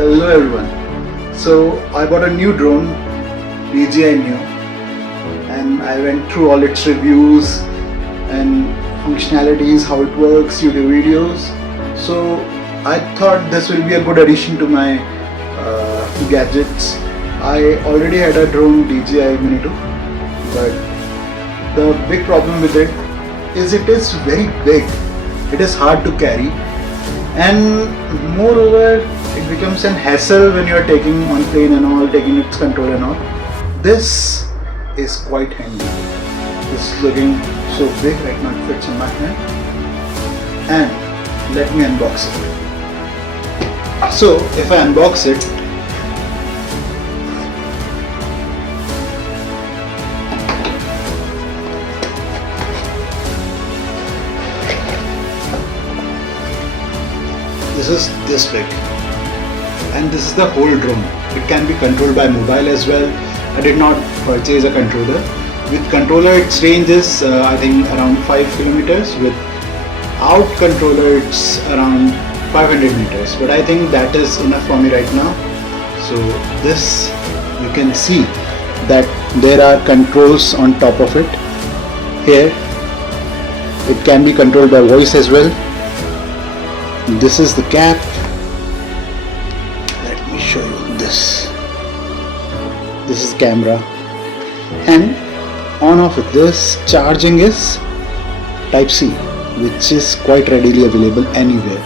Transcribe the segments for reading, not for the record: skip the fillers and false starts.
Hello everyone. So I bought a new drone, Dji Neo, and I went through all its reviews and functionalities, how it works, YouTube videos. So I thought this will be a good addition to my gadgets. I already had a drone DJI Mini 2, but the big problem with it is very big. It is hard to carry, and moreover it becomes an hassle when you are taking on plane and all, taking its control and all. This is quite handy. This is looking so big right now, it fits in my hand. And let me unbox it. So if I unbox it, this is this big, and this is the whole drone. It can be controlled by mobile as well. I did not purchase a controller. With controller its range is I think around 5 kilometers. Without controller it's around 500 meters, but I think that is enough for me right now. So this, you can see that there are controls on top of it. Here it can be controlled by voice as well. This is the cap. Let me show you this. This is camera, and on off with this, charging is Type C, which is quite readily available anywhere.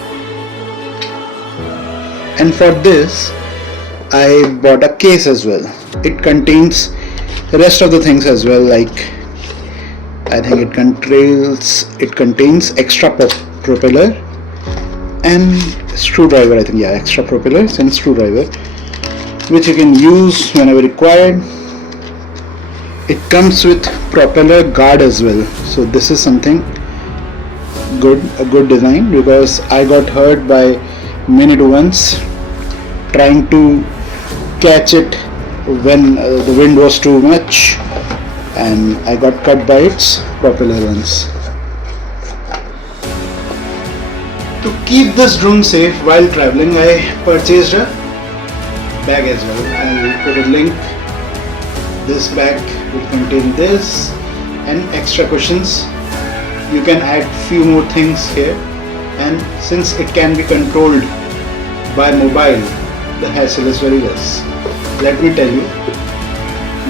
And for this I bought a case as well. It contains the rest of the things as well, like I think it contains extra propeller and screwdriver. I think, yeah, extra propellers and screwdriver, which you can use whenever required. It comes with propeller guard as well, so this is something good, a good design, because I got hurt by Mini 2 once trying to catch it when the wind was too much, and I got cut by its propeller once. To keep this drone safe while traveling, I purchased a bag as well. I'll put a link. This bag will contain this and extra cushions. You can add few more things here, and since it can be controlled by mobile, the hassle is very less. Let me tell you,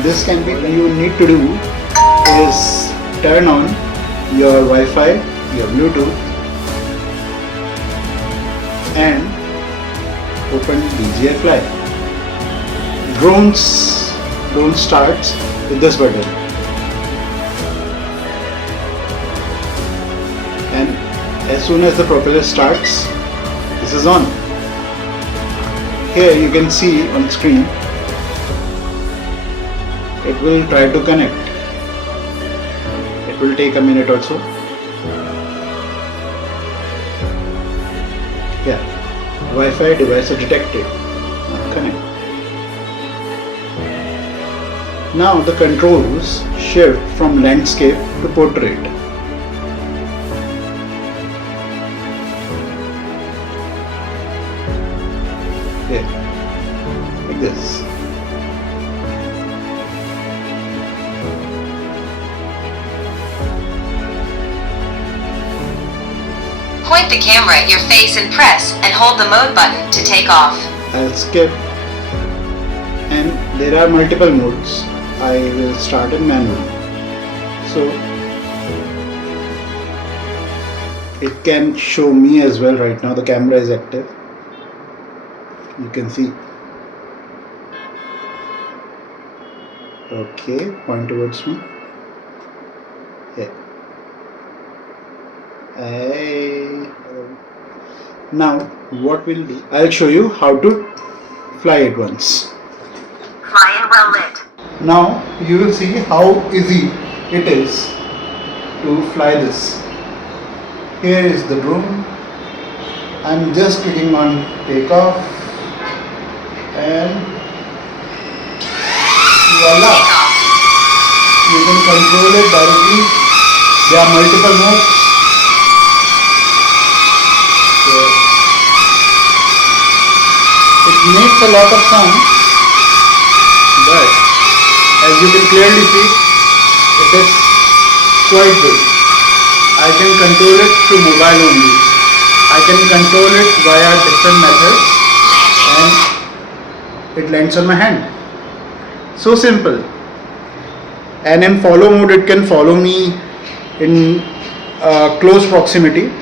this can be, you need to do is turn on your Wi-Fi, your Bluetooth, and open DJI Fly. Drone starts with this button, and as soon as the propeller starts, this is on. Here you can see on screen, it will try to connect. It will take a minute or so. Yeah, Wi-Fi device detected. Connect. Now the controls shift from landscape to portrait. Here, like this. Point the camera at your face and press and hold the mode button to take off. I'll skip, and there are multiple modes. I will start in manual. So it can show me as well. Right now the camera is active. You can see. Okay, point towards me. Yeah. Now what we'll do, I'll show you how to fly it once. Fly in well lit. Now you will see how easy it is to fly this. Here is the drone. I'm just clicking on takeoff, and voila! You can control it directly. There are multiple modes. It makes a lot of sound, but as you can clearly see, it is quite good. I can control it through mobile only. I can control it via different methods and it lands on my hand. So simple. And in follow mode, it can follow me in close proximity.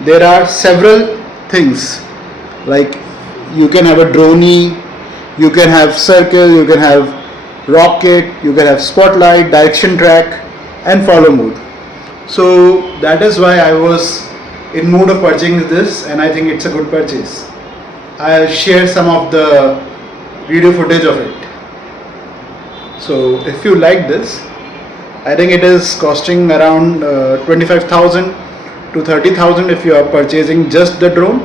There are several things, like you can have a droney, you can have circle, you can have rocket, you can have spotlight, direction track and follow mode. So that is why I was in mood of purchasing this, and I think it's a good purchase. I'll share some of the video footage of it. So if you like this, I think it is costing around 25,000 to 30,000 if you are purchasing just the drone,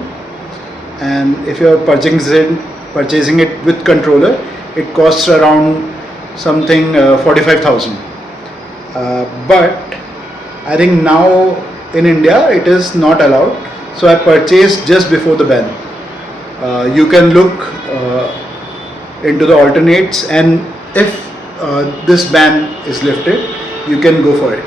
and if you are purchasing it with controller, it costs around something 45,000. But I think now in India it is not allowed, so I purchased just before the ban. You can look into the alternates, and if this ban is lifted, you can go for it.